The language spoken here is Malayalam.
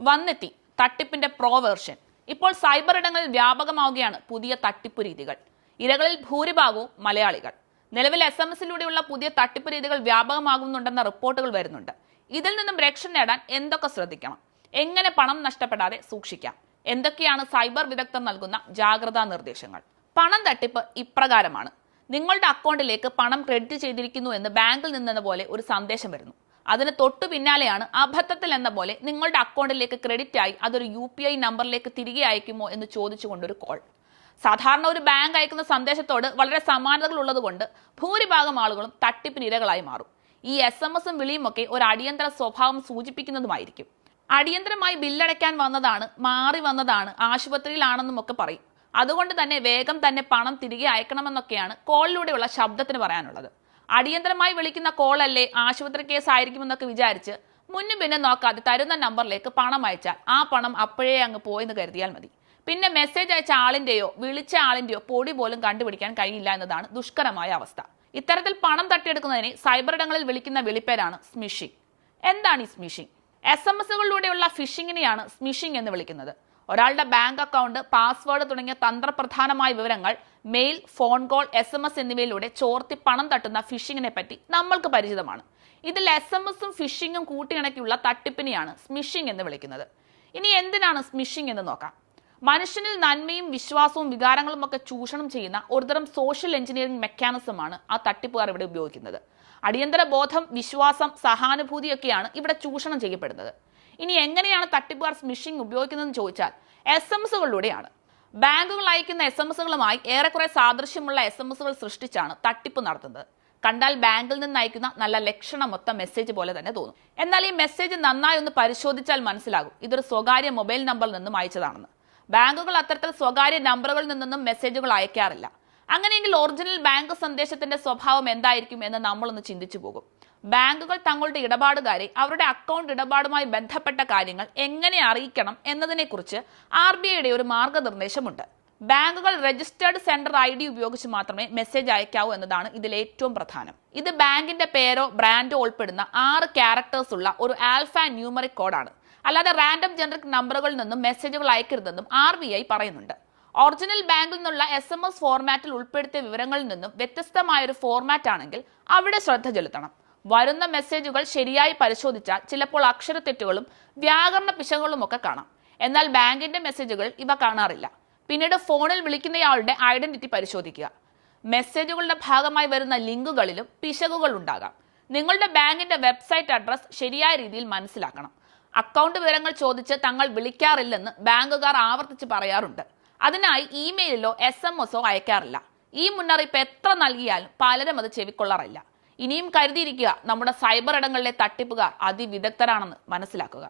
വന്നെത്തി തട്ടിപ്പിന്റെ പ്രോ വേർഷൻ ഇപ്പോൾ സൈബർ ഇടങ്ങളിൽ വ്യാപകമാവുകയാണ് പുതിയ തട്ടിപ്പ് രീതികൾ. ഇരകളിൽ ഭൂരിഭാഗവും മലയാളികൾ. നിലവിൽ എസ് എം എസിലൂടെയുള്ള പുതിയ തട്ടിപ്പ് രീതികൾ വ്യാപകമാകുന്നുണ്ടെന്ന റിപ്പോർട്ടുകൾ വരുന്നുണ്ട്. ഇതിൽ നിന്നും രക്ഷ നേടാൻ എന്തൊക്കെ ശ്രദ്ധിക്കണം? എങ്ങനെ പണം നഷ്ടപ്പെടാതെ സൂക്ഷിക്കാം? എന്തൊക്കെയാണ് സൈബർ വിദഗ്ധർ നൽകുന്ന ജാഗ്രതാ നിർദ്ദേശങ്ങൾ? പണം തട്ടിപ്പ് ഇപ്രകാരമാണ്. നിങ്ങളുടെ അക്കൗണ്ടിലേക്ക് പണം ക്രെഡിറ്റ് ചെയ്തിരിക്കുന്നു എന്ന് ബാങ്കിൽ നിന്നെന്ന പോലെ ഒരു സന്ദേശം വരുന്നു. അതിന് തൊട്ടു പിന്നാലെയാണ് അബദ്ധത്തിൽ എന്ന പോലെ നിങ്ങളുടെ അക്കൗണ്ടിലേക്ക് ക്രെഡിറ്റ് ആയി അതൊരു യു പി ഐ നമ്പറിലേക്ക് തിരികെ അയക്കുമോ എന്ന് ചോദിച്ചുകൊണ്ടൊരു കോൾ സാധാരണ ഒരു ബാങ്ക് അയക്കുന്ന സന്ദേശത്തോട് വളരെ സമാനതകൾ ഉള്ളതുകൊണ്ട് ഭൂരിഭാഗം ആളുകളും തട്ടിപ്പിന് ഇരകളായി മാറും. ഈ എസ് എം എസും വിളിയും ഒക്കെ ഒരു അടിയന്തര സ്വഭാവം സൂചിപ്പിക്കുന്നതുമായിരിക്കും. അടിയന്തരമായി ബില്ലടയ്ക്കാൻ വന്നതാണ് മാറി വന്നതാണ് ആശുപത്രിയിലാണെന്നും ഒക്കെ പറയും. അതുകൊണ്ട് തന്നെ വേഗം തന്നെ പണം തിരികെ അയക്കണമെന്നൊക്കെയാണ് കോളിലൂടെയുള്ള ശബ്ദത്തിന് പറയാനുള്ളത്. അടിയന്തരമായി വിളിക്കുന്ന കോളല്ലേ ആശുപത്രി കേസ് ആയിരിക്കുമെന്നൊക്കെ വിചാരിച്ച് മുന്നും പിന്നെ നോക്കാതെ തരുന്ന നമ്പറിലേക്ക് പണം അയച്ചാൽ ആ പണം അപ്പോഴേ അങ്ങ് പോയെന്ന് കരുതിയാൽ മതി. പിന്നെ മെസ്സേജ് അയച്ച ആളിന്റെയോ വിളിച്ച ആളിന്റെയോ പൊടി പോലും കണ്ടുപിടിക്കാൻ കഴിയില്ല എന്നതാണ് ദുഷ്കരമായ അവസ്ഥ. ഇത്തരത്തിൽ പണം തട്ടിയെടുക്കുന്നതിന് സൈബർ ഇടങ്ങളിൽ വിളിക്കുന്ന വിളിപ്പേരാണ് സ്മിഷിംഗ്. എന്താണ് ഈ സ്മിഷിംഗ്? എസ് എം എസുകളിലൂടെയുള്ള ഫിഷിങ്ങിനെയാണ് സ്മിഷിംഗ് എന്ന് വിളിക്കുന്നത്. ഒരാളുടെ ബാങ്ക് അക്കൗണ്ട് പാസ്വേഡ് തുടങ്ങിയ തന്ത്രപ്രധാനമായ വിവരങ്ങൾ mail phone call S M S എന്നിവയിലൂടെ ചോർത്തി പണം തട്ടുന്ന ഫിഷിങ്ങിനെ പറ്റി നമ്മൾക്ക് പരിചിതമാണ്. ഇതിൽ എസ് എം എസും ഫിഷിങ്ങും കൂട്ടിയിണക്കിയുള്ള തട്ടിപ്പിനെയാണ് സ്മിഷിംഗ് എന്ന് വിളിക്കുന്നത്. ഇനി എന്തിനാണ് സ്മിഷിംഗ് എന്ന് നോക്കാം. മനുഷ്യനിൽ നന്മയും വിശ്വാസവും വികാരങ്ങളും ഒക്കെ ചൂഷണം ചെയ്യുന്ന ഒരുതരം സോഷ്യൽ എഞ്ചിനീയറിംഗ് മെക്കാനിസമാണ് ആ തട്ടിപ്പുകാർ ഇവിടെ ഉപയോഗിക്കുന്നത്. അടിയന്തര ബോധം വിശ്വാസം സഹാനുഭൂതിയൊക്കെയാണ് ഇവിടെ ചൂഷണം ചെയ്യപ്പെടുന്നത്. ഇനി എങ്ങനെയാണ് തട്ടിപ്പുകാർ സ്മിഷിംഗ് ഉപയോഗിക്കുന്നതെന്ന് ചോദിച്ചാൽ എസ് എം എസുകളിലൂടെയാണ് ബാങ്കുകൾ അയക്കുന്ന എസ് എം എസുകളുമായി ഏറെക്കുറെ സാദൃശ്യമുള്ള എസ് എം എസുകൾ സൃഷ്ടിച്ചാണ് തട്ടിപ്പ് നടത്തുന്നത്. കണ്ടാൽ ബാങ്കിൽ നിന്ന് അയക്കുന്ന നല്ല ലക്ഷണം ലക്ഷണമൊത്ത മെസ്സേജ് പോലെ തന്നെ തോന്നും. എന്നാൽ ഈ മെസ്സേജ് നന്നായി ഒന്ന് പരിശോധിച്ചാൽ മനസ്സിലാകും. ഇതൊരു സ്വകാര്യ മൊബൈൽ നമ്പറിൽ നിന്നും അയച്ചതാണെന്ന്. ബാങ്കുകൾ അത്തരത്തിൽ സ്വകാര്യ നമ്പറുകളിൽ നിന്നൊന്നും മെസ്സേജുകൾ അയക്കാറില്ല. അങ്ങനെയെങ്കിൽ ഒറിജിനൽ ബാങ്ക് സന്ദേശത്തിന്റെ സ്വഭാവം എന്തായിരിക്കും എന്ന് നമ്മളൊന്ന് ചിന്തിച്ചു പോകും. ബാങ്കുകൾ തങ്ങളുടെ ഇടപാടുകാരെ അവരുടെ അക്കൗണ്ട് ഇടപാടുമായി ബന്ധപ്പെട്ട കാര്യങ്ങൾ എങ്ങനെ അറിയിക്കണം എന്നതിനെക്കുറിച്ച് ആർ ബി ഐയുടെ ഒരു മാർഗനിർദ്ദേശമുണ്ട്. ബാങ്കുകൾ രജിസ്റ്റേർഡ് സെന്റർ ഐ ഡി ഉപയോഗിച്ച് മാത്രമേ മെസ്സേജ് അയക്കാവൂ എന്നതാണ് ഇതിൽ ഏറ്റവും പ്രധാനം. ഇത് ബാങ്കിന്റെ പേരോ ബ്രാൻഡോ ഉൾപ്പെടുന്ന ആറ് ക്യാരക്ടേഴ്സ് ഉള്ള ഒരു ആൽഫ ന്യൂമറിക് കോഡാണ് അല്ലാതെ റാൻഡം ജനറിക് നമ്പറുകളിൽ നിന്നും മെസ്സേജുകൾ അയക്കരുതെന്നും ആർ ബി ഐ പറയുന്നുണ്ട്. ഒറിജിനൽ ബാങ്കിൽ നിന്നുള്ള എസ് എം എസ് ഫോർമാറ്റിൽ ഉൾപ്പെടുത്തിയ വിവരങ്ങളിൽ നിന്നും വ്യത്യസ്തമായ ഒരു ഫോർമാറ്റ് ആണെങ്കിൽ അവിടെ ശ്രദ്ധ ചെലുത്തണം. വരുന്ന മെസ്സേജുകൾ ശരിയായി പരിശോധിച്ചാൽ ചിലപ്പോൾ അക്ഷരത്തെറ്റുകളും വ്യാകരണ പിശകുകളും ഒക്കെ കാണാം. എന്നാൽ ബാങ്കിന്റെ മെസ്സേജുകൾ ഇവ കാണാറില്ല. പിന്നീട് ഫോണിൽ വിളിക്കുന്നയാളുടെ ഐഡന്റിറ്റി പരിശോധിക്കുക. മെസ്സേജുകളുടെ ഭാഗമായി വരുന്ന ലിങ്കുകളിലും പിശകുകൾ ഉണ്ടാകാം. നിങ്ങളുടെ ബാങ്കിന്റെ വെബ്സൈറ്റ് അഡ്രസ് ശരിയായ രീതിയിൽ മനസ്സിലാക്കണം. അക്കൗണ്ട് വിവരങ്ങൾ ചോദിച്ച് തങ്ങൾ വിളിക്കാറില്ലെന്ന് ബാങ്കുകാർ ആവർത്തിച്ച് പറയാറുണ്ട്. അതിനായി ഇമെയിലിലോ എസ് എം എസോ അയക്കാറില്ല. ഈ മുന്നറിയിപ്പ് എത്ര നൽകിയാലും പലരും അത് ചെവിക്കൊള്ളാറില്ല. ഇനിയും കരുതിയിരിക്കുക. നമ്മുടെ സൈബർ ഇടങ്ങളിലെ തട്ടിപ്പുകാർ അതിവിദഗ്ധരാണെന്ന് മനസ്സിലാക്കുക.